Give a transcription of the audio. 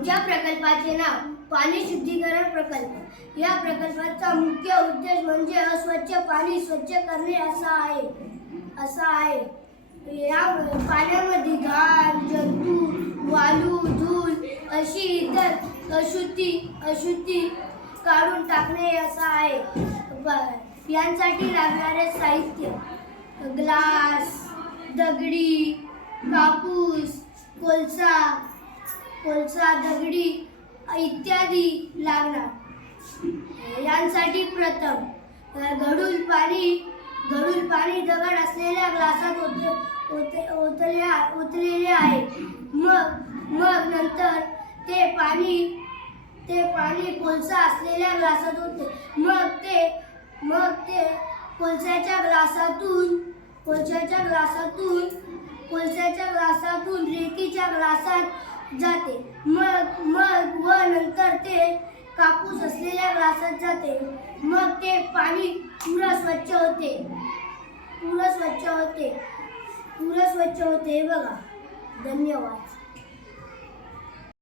आमच्या प्रकल्पाचे नाव पाणी शुद्धीकरण प्रकल्प। या प्रकल्पाचा मुख्य उद्देश म्हणजे अस्वच्छ पाणी स्वच्छ करणे असा आहे। या पाण्यामध्ये घाण, जंतू, वाळू, धूळ अशी इतर अशुद्धी काढून टाकणे असा आहे। यांसाठी लागणारे साहित्य ग्लास, दगडी, कापूस, कोळसा, दगडी इत्यादी लागणार। यांसाठी प्रथम गढूळ पाणी दगड असलेल्या ग्लासात ओतलेले आहे। मग नंतर ते पाणी कोळसा असलेल्या ग्लासात होते। मग ते कोळशाच्या ग्लासातून रेतीच्या ग्लासात जाते। मग नंतर ते कापूस असलेल्या ग्लासात जाते। मग ते पाणी पुरा स्वच्छ होते बघा। धन्यवाद।